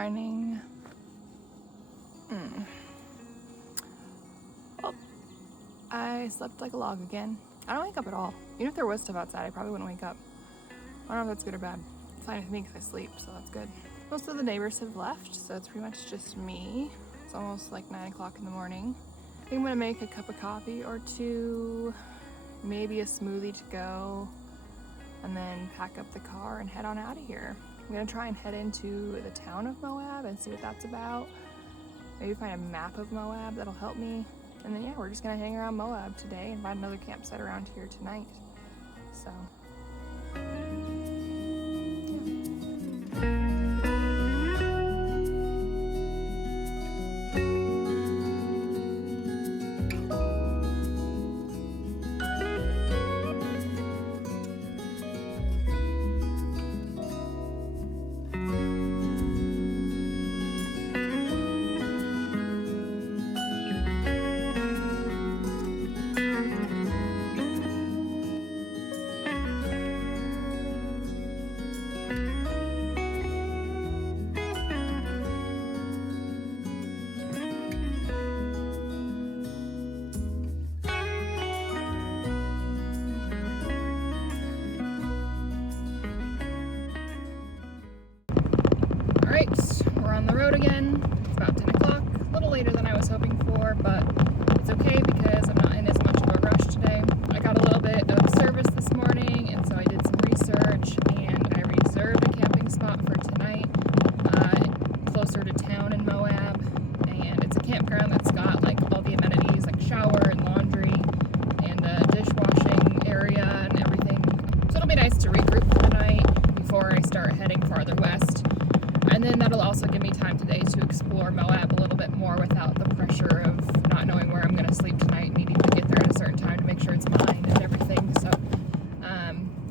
morning. Well, I slept like a log again. I don't wake up at all. Even if there was stuff outside, I probably wouldn't wake up. I don't know if that's good or bad. It's fine with me because I sleep, so that's good. Most of the neighbors have left, so it's pretty much just me. It's almost like 9 o'clock in the morning. I think I'm gonna make a cup of coffee or two, maybe a smoothie to go, and then pack up the car and head on out of here. I'm gonna try and head into the town of Moab and see what that's about. Maybe find a map of Moab that'll help me. And then yeah, we're just gonna hang around Moab today and find another campsite around here tonight. So. Alright, we're on the road again. It's about 10 o'clock, a little later than I was hoping for, but it's okay because I'm not in as much of a rush today. I got a little bit of service this morning, and so I did some research, and I reserved a camping spot for tonight, closer to town in Moab, and it's a campground that's got like all the amenities like shower and laundry and a dishwashing area and everything. So it'll be nice to regroup for the night before I start heading farther west. And then that'll also give me time today to explore Moab a little bit more without the pressure of not knowing where I'm going to sleep tonight, needing to get there at a certain time to make sure it's mine and everything. So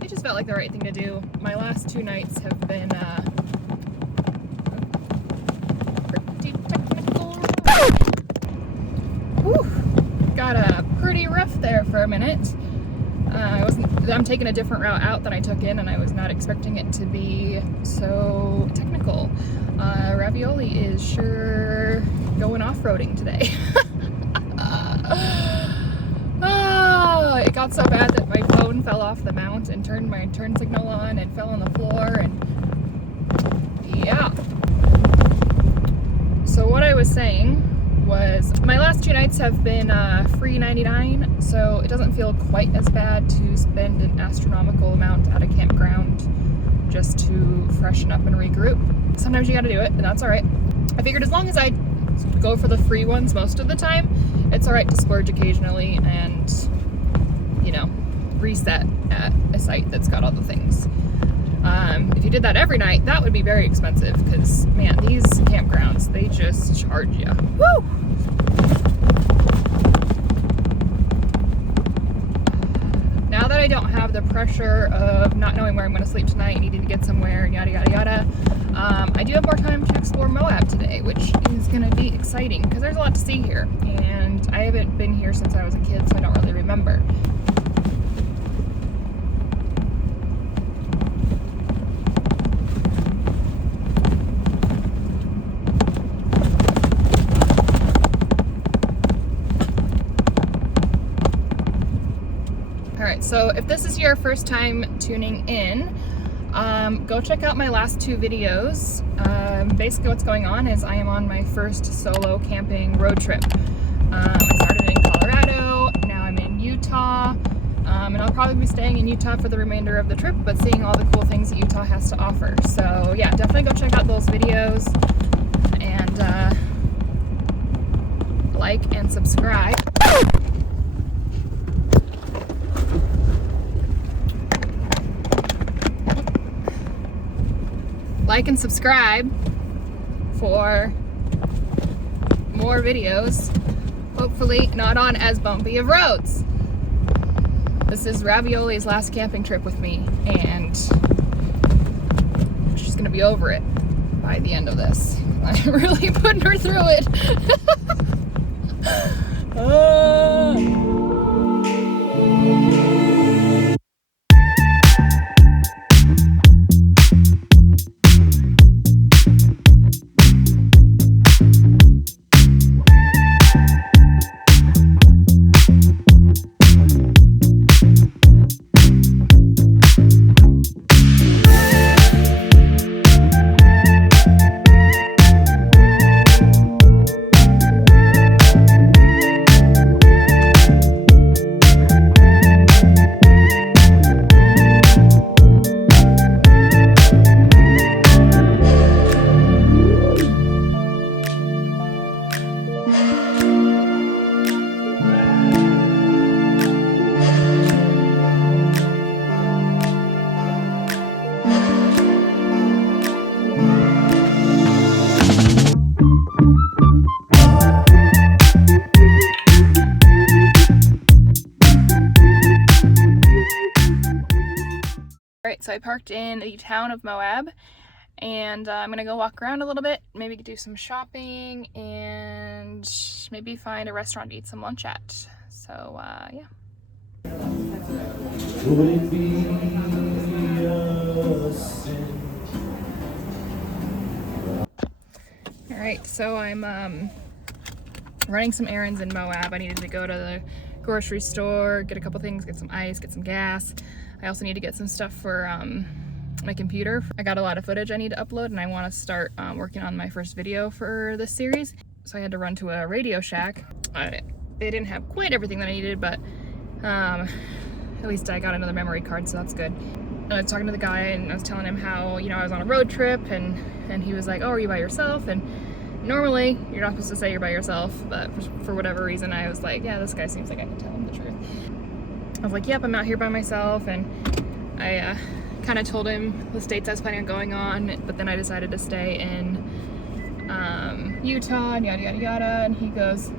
it just felt like the right thing to do. My last 2 nights have been pretty technical. Whew. Got pretty rough there for a minute. I'm taking a different route out than I took in, and I was not expecting it to be so technical. Ravioli is sure going off-roading today. It got so bad that my phone fell off the mount and turned my turn signal on and fell on the floor, and yeah. So what I was saying was my last 2 nights have been free 99, so it doesn't feel quite as bad to spend an astronomical amount at a campground just to freshen up and regroup. Sometimes you gotta do it, and that's alright. I figured as long as I go for the free ones most of the time, it's alright to splurge occasionally and, you know, reset at a site that's got all the things. If you did that every night, that would be very expensive because, man, these campgrounds, they just charge you. Woo! Now that I don't have the pressure of not knowing where I'm going to sleep tonight, needing to get somewhere, yada, yada, yada, I do have more time to explore Moab today, which is going to be exciting because there's a lot to see here, and I haven't been here since I was a kid, so I don't really remember. So if this is your first time tuning in, go check out my last 2 videos. Basically what's going on is I am on my first solo camping road trip. I started in Colorado, now I'm in Utah, and I'll probably be staying in Utah for the remainder of the trip, but seeing all the cool things that Utah has to offer. So yeah, definitely go check out those videos, and like and subscribe. Like and subscribe for more videos, hopefully not on as bumpy of roads. This is Ravioli's last camping trip with me, and she's gonna be over it by the end of this. I'm really putting her through it. so I parked in the town of Moab, and I'm gonna go walk around a little bit, maybe do some shopping, and maybe find a restaurant to eat some lunch at. So yeah. Would it be a sin? All right, so I'm running some errands in Moab. I needed to go to the grocery store, get a couple things, get some ice, get some gas. I also need to get some stuff for my computer. I got a lot of footage I need to upload, and I want to start working on my first video for this series. So I had to run to a Radio Shack. They didn't have quite everything that I needed, but at least I got another memory card, so that's good. And I was talking to the guy, and I was telling him how, you know, I was on a road trip, and he was like, oh, are you by yourself? And normally you're not supposed to say you're by yourself, but for whatever reason I was like, yeah, this guy seems like I can tell him the truth. I was like, yep, I'm out here by myself, and I kind of told him the states I was planning on going on, but then I decided to stay in Utah and yada yada yada. And he goes,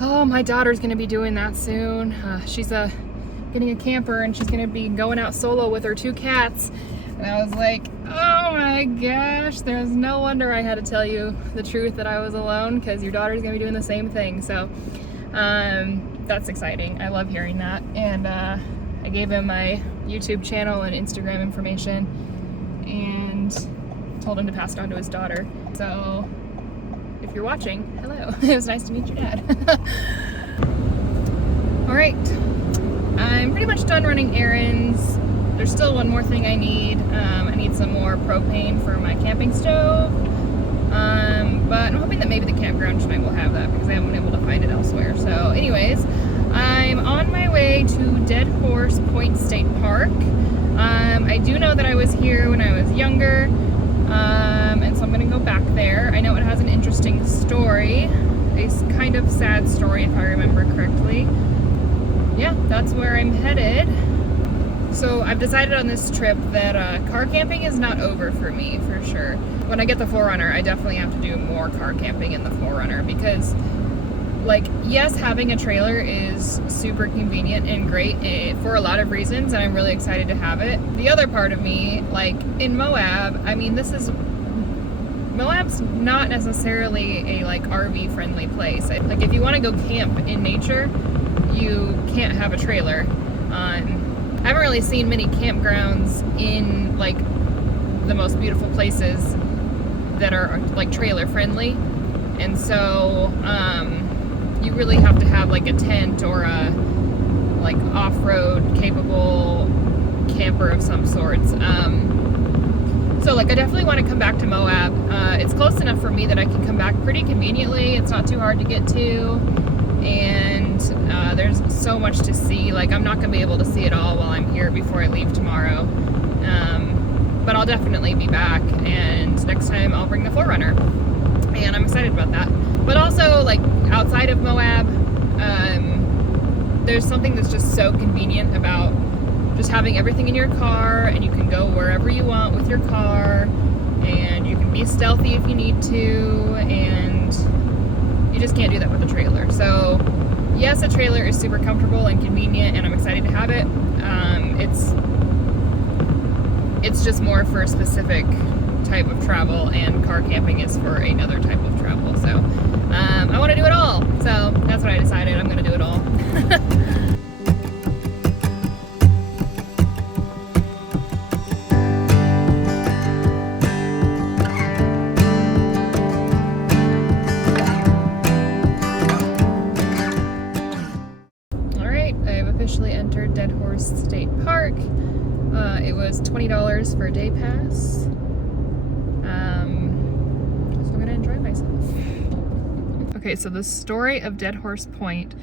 oh, my daughter's gonna be doing that soon. She's getting a camper, and she's gonna be going out solo with her 2 cats. And I was like, oh my gosh, there's no wonder I had to tell you the truth that I was alone, because your daughter's gonna be doing the same thing. So that's exciting. I love hearing that. And I gave him my YouTube channel and Instagram information and told him to pass it on to his daughter. So if you're watching, hello. It was nice to meet your dad. All right, I'm pretty much done running errands. There's still one more thing I need. I need some more propane for my camping stove. But I'm hoping that maybe the campground tonight will have that, because I haven't been able to find it elsewhere. So anyways, I'm on my way to Dead Horse Point State Park. I do know that I was here when I was younger, and so I'm gonna go back there. I know it has an interesting story, a kind of sad story if I remember correctly. Yeah, that's where I'm headed. So I've decided on this trip that car camping is not over for me, for sure. When I get the 4Runner, I definitely have to do more car camping in the 4Runner, because, like, yes, having a trailer is super convenient and great for a lot of reasons, and I'm really excited to have it. The other part of me, like, in Moab, I mean, Moab's not necessarily a, like, RV friendly place. Like, if you want to go camp in nature, you can't have a trailer. I haven't really seen many campgrounds in, like, the most beautiful places that are, like, trailer friendly. And so you really have to have, like, a tent or a, like, off-road capable camper of some sorts. So, like, I definitely want to come back to Moab. It's close enough for me that I can come back pretty conveniently. It's not too hard to get to, and there's so much to see. Like, I'm not going to be able to see it all while I'm here before I leave tomorrow. But I'll definitely be back, and next time I'll bring the 4Runner. And I'm excited about that. But also, like, outside of Moab, there's something that's just so convenient about just having everything in your car, and you can go wherever you want with your car, and you can be stealthy if you need to, and you just can't do that with a trailer. So yes, a trailer is super comfortable and convenient, and I'm excited to have it. It's just more for a specific type of travel, and car camping is for another type of travel. So I want to do it all. So that's what I decided. I'm going to do it all. All right, I've officially entered Dead Horse State Park. It was $20 for a day pass. So I'm gonna enjoy myself. Okay, so the story of Dead Horse Point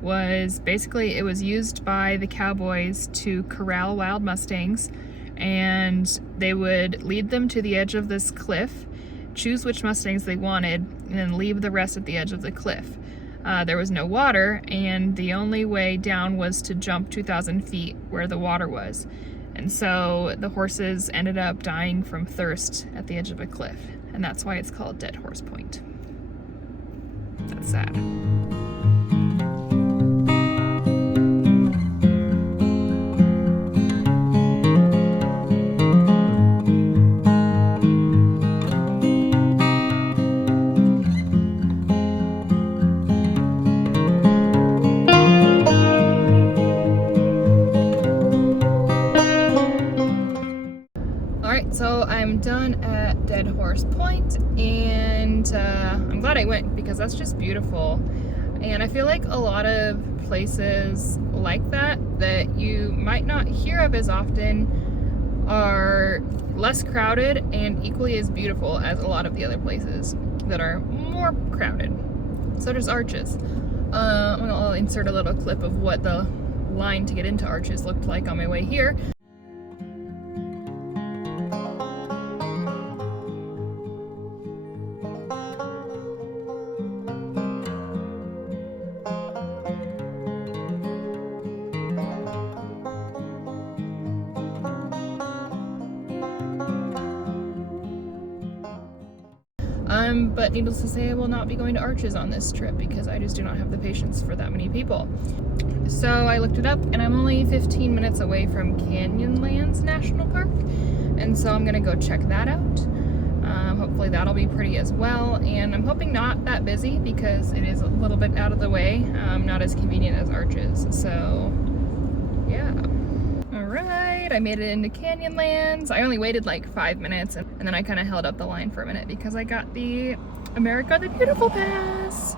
was basically, it was used by the cowboys to corral wild mustangs, and they would lead them to the edge of this cliff, choose which mustangs they wanted, and then leave the rest at the edge of the cliff. There was no water, and the only way down was to jump 2,000 feet where the water was. And so the horses ended up dying from thirst at the edge of a cliff. And that's why it's called Dead Horse Point. That's sad. done at Dead Horse Point, and I'm glad I went because that's just beautiful. And I feel like a lot of places like that you might not hear of as often are less crowded and equally as beautiful as a lot of the other places that are more crowded. So there's Arches. I'll insert a little clip of what the line to get into Arches looked like on my way here. But needless to say, I will not be going to Arches on this trip because I just do not have the patience for that many people. So I looked it up, and I'm only 15 minutes away from Canyonlands National Park, and so I'm gonna go check that out. Hopefully that'll be pretty as well, and I'm hoping not that busy because it is a little bit out of the way, not as convenient as Arches. So yeah. Alright, I made it into Canyonlands. I only waited like 5 minutes, and then I kind of held up the line for a minute because I got the America the Beautiful Pass.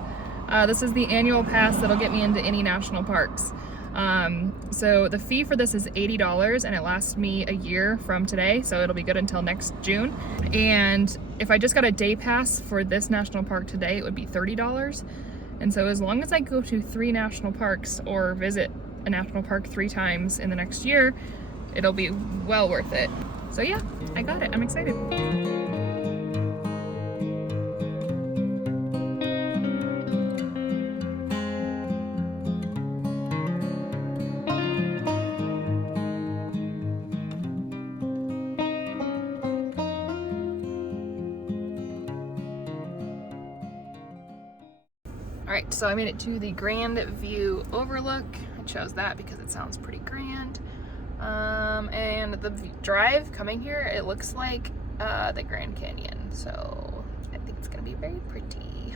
This is the annual pass that'll get me into any national parks. So the fee for this is $80, and it lasts me a year from today, so it'll be good until next June. And if I just got a day pass for this national park today, it would be $30. And so as long as I go to 3 national parks or visit a national park 3 times in the next year, it'll be well worth it. So yeah, I got it. I'm excited. Alright, so I made it to the Grand View Overlook. I chose that because it sounds pretty grand. And the drive coming here, it looks like the Grand Canyon. So I think it's gonna be very pretty.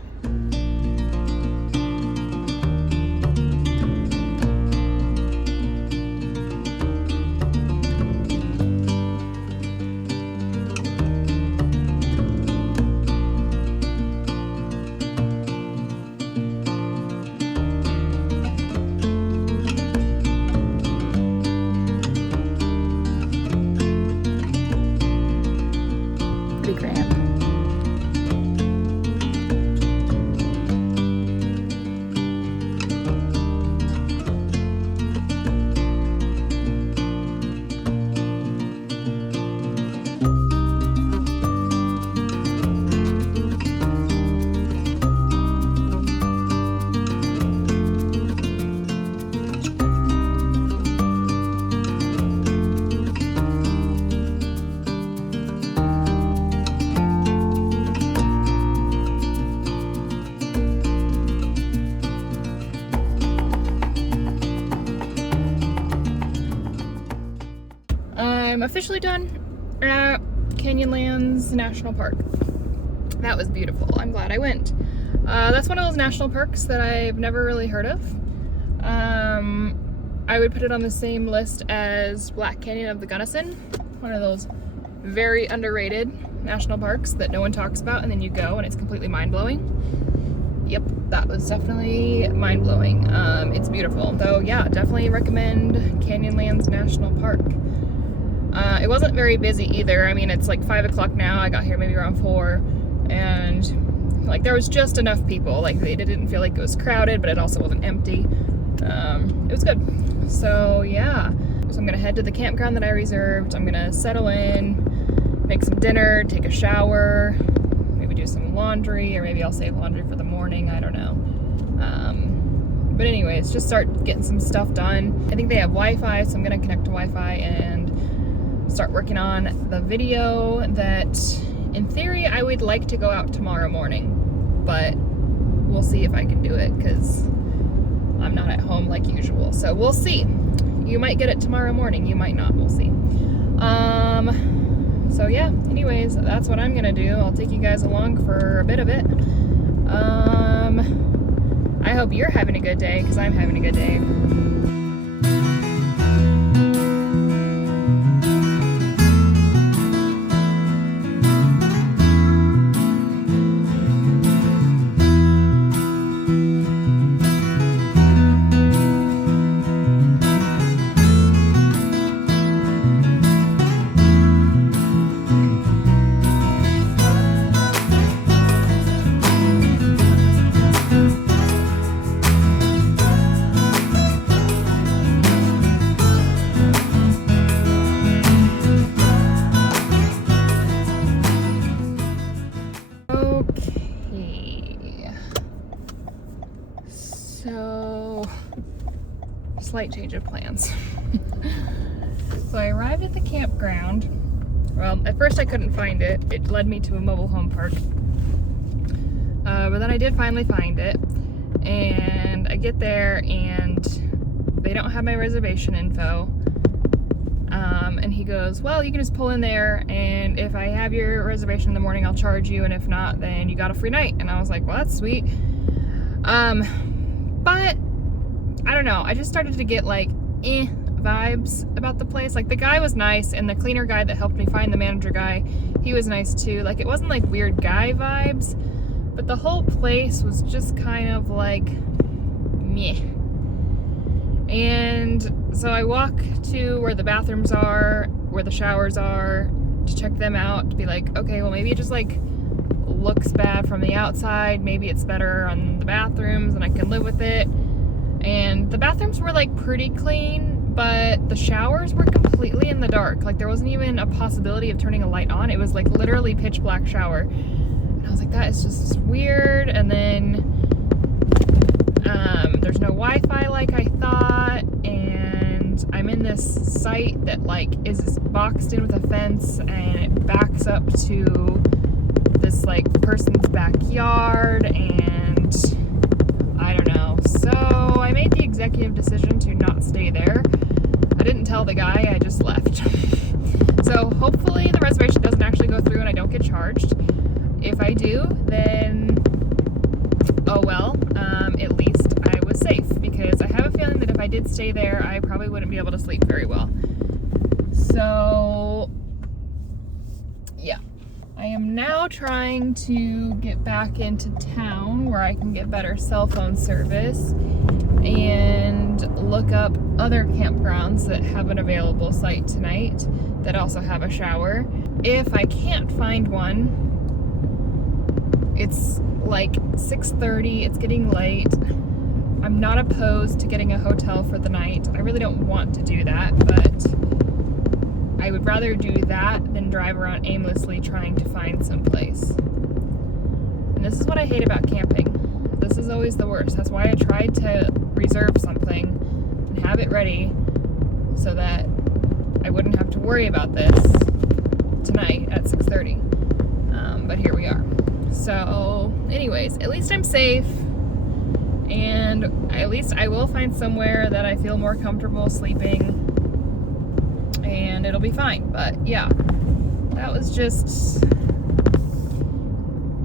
I'm officially done at Canyonlands National Park. That was beautiful. I'm glad I went. That's one of those national parks that I've never really heard of. I would put it on the same list as Black Canyon of the Gunnison, one of those very underrated national parks that no one talks about, and then you go and it's completely mind-blowing. Yep, that was definitely mind-blowing. It's beautiful. So yeah, definitely recommend Canyonlands National Park. It wasn't very busy either. I mean, it's like 5 o'clock now. I got here maybe around 4, and like there was just enough people. Like they didn't feel like it was crowded, but it also wasn't empty. It was good. So yeah, so I'm gonna head to the campground that I reserved. I'm gonna settle in, make some dinner, take a shower, maybe do some laundry, or maybe I'll save laundry for the morning. I don't know. But anyways, just start getting some stuff done. I think they have Wi-Fi, so I'm gonna connect to Wi-Fi and start working on the video that in theory I would like to go out tomorrow morning, but we'll see if I can do it because I'm not at home like usual. So we'll see. You might get it tomorrow morning, you might not, we'll see. So yeah, anyways, that's what I'm gonna do. I'll take you guys along for a bit of it. I hope you're having a good day because I'm having a good day. So, slight change of plans. So I arrived at the campground. Well, at first I couldn't find it. It led me to a mobile home park. But then I did finally find it. And I get there and they don't have my reservation info. And he goes, well, you can just pull in there, and if I have your reservation in the morning, I'll charge you, and if not, then you got a free night. And I was like, well, that's sweet. But I don't know. I just started to get like, vibes about the place. Like, the guy was nice, and the cleaner guy that helped me find the manager guy, he was nice too. Like, it wasn't like weird guy vibes, but the whole place was just kind of like meh. And so I walk to where the bathrooms are, where the showers are, to check them out, to be like, okay, well, maybe it just like looks bad from the outside, maybe it's better on the bathrooms and I can live with it. And the bathrooms were like pretty clean, but the showers were completely in the dark. Like, there wasn't even a possibility of turning a light on. It was like literally pitch black shower. And I was like, that is just weird. And then there's no Wi-Fi like I thought, and I'm in this site that like is boxed in with a fence, and it backs up to this like person's backyard, and I don't know. So I made the executive decision to not stay there. I didn't tell the guy, I just left. So hopefully the reservation doesn't actually go through and I don't get charged. If I do, then oh well, at least I was safe, because I have a feeling that if I did stay there, I probably wouldn't be able to sleep very well. So yeah, I am now trying to get back into town where I can get better cell phone service and look up other campgrounds that have an available site tonight that also have a shower. If I can't find one, it's like 6:30, it's getting late. I'm not opposed to getting a hotel for the night. I really don't want to do that, but I would rather do that than drive around aimlessly trying to find some place. And this is what I hate about camping. This is always the worst. That's why I tried to reserve something and have it ready so that I wouldn't have to worry about this tonight at 6:30. But here we are. So anyways, at least I'm safe, and at least I will find somewhere that I feel more comfortable sleeping, and it'll be fine. But yeah, that was just,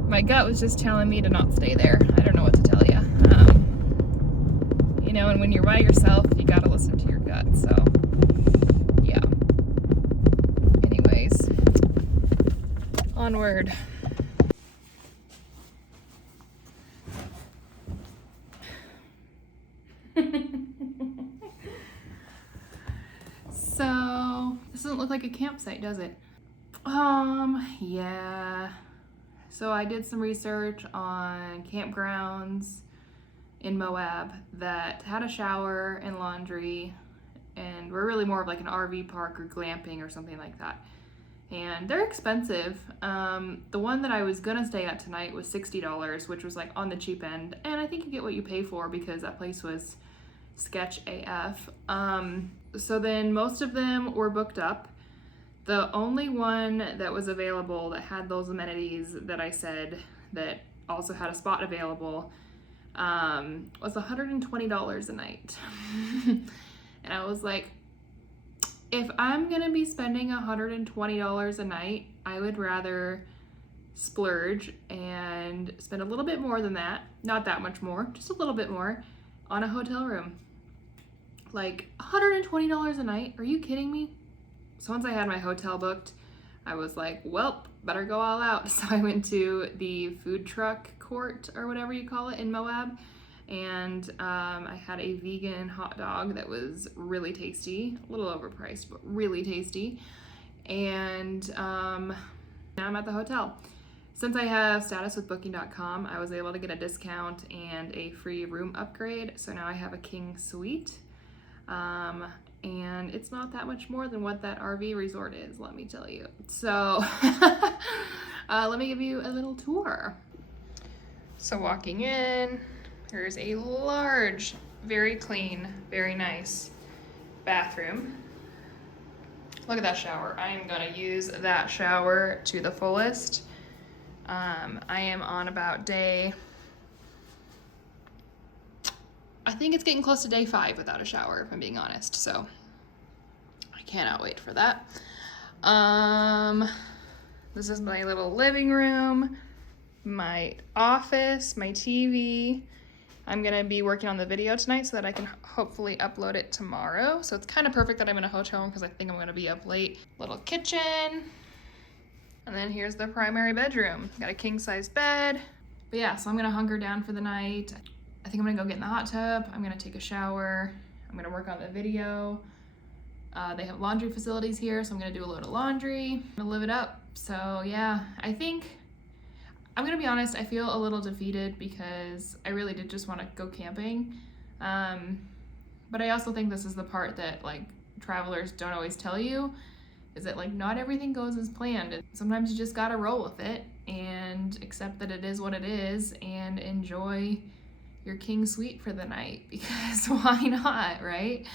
my gut was just telling me to not stay there. I don't know what to tell you. You know, and when you're by yourself, you gotta listen to your gut. So yeah. Anyways, onward. So this doesn't look like a campsite, does it? Yeah. So I did some research on campgrounds in Moab that had a shower and laundry, and were really more of like an RV park or glamping or something like that. And they're expensive. The one that I was gonna stay at tonight was $60, which was like on the cheap end. And I think you get what you pay for, because that place was sketch AF. So then most of them were booked up. The only one that was available that had those amenities that I said that also had a spot available was $120 a night. And I was like, if I'm gonna be spending $120 a night, I would rather splurge and spend a little bit more than that, not that much more, just a little bit more, on a hotel room. Like, $120 a night? Are you kidding me? So once I had my hotel booked, I was like, well, better go all out. So I went to the food truck court, or whatever you call it, in Moab, and I had a vegan hot dog that was really tasty, a little overpriced, but really tasty. And now I'm at the hotel. Since I have status with booking.com, I was able to get a discount and a free room upgrade. So now I have a king suite. And it's not that much more than what that RV resort is, let me tell you. So let me give you a little tour. So walking in, there's a large very clean, very nice bathroom. Look at that shower. I am gonna use that shower to the fullest. I am on about day, I think it's getting close to day 5 without a shower, if I'm being honest. So I cannot wait for that. This is my little living room, my office, my TV. I'm gonna be working on the video tonight so that I can hopefully upload it tomorrow. So it's kind of perfect that I'm in a hotel room because I think I'm gonna be up late. Little kitchen. And then here's the primary bedroom. Got a king size bed. But yeah, so I'm gonna hunker down for the night. I think I'm gonna go get in the hot tub. I'm gonna take a shower. I'm gonna work on the video. They have laundry facilities here, so I'm gonna do a load of laundry. I'm gonna live it up. So yeah, I think, I'm gonna be honest, I feel a little defeated because I really did just wanna go camping. But I also think this is the part that like travelers don't always tell you, is that like not everything goes as planned. And sometimes you just gotta roll with it and accept that it is what it is and enjoy your king suite for the night, because why not, right?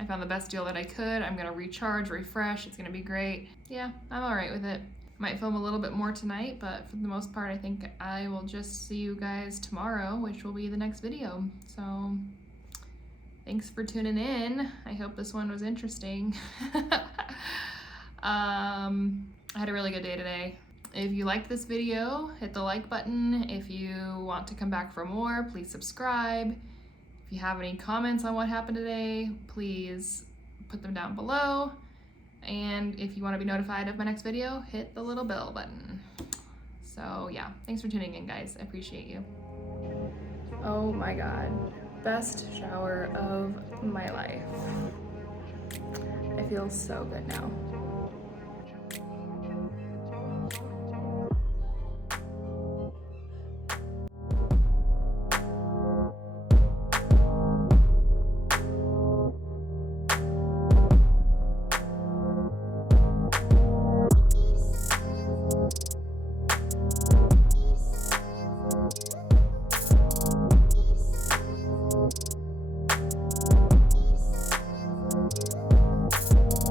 I found the best deal that I could. I'm gonna recharge, refresh, it's gonna be great. Yeah, I'm all right with it. Might film a little bit more tonight, but for the most part, I think I will just see you guys tomorrow, which will be the next video. So thanks for tuning in. I hope this one was interesting. I had a really good day today. If you liked this video, hit the like button. If you want to come back for more, please subscribe. If you have any comments on what happened today, please put them down below. And if you want to be notified of my next video, hit the little bell button. So yeah, thanks for tuning in, guys. I appreciate you. Oh my God, best shower of my life. I feel so good now.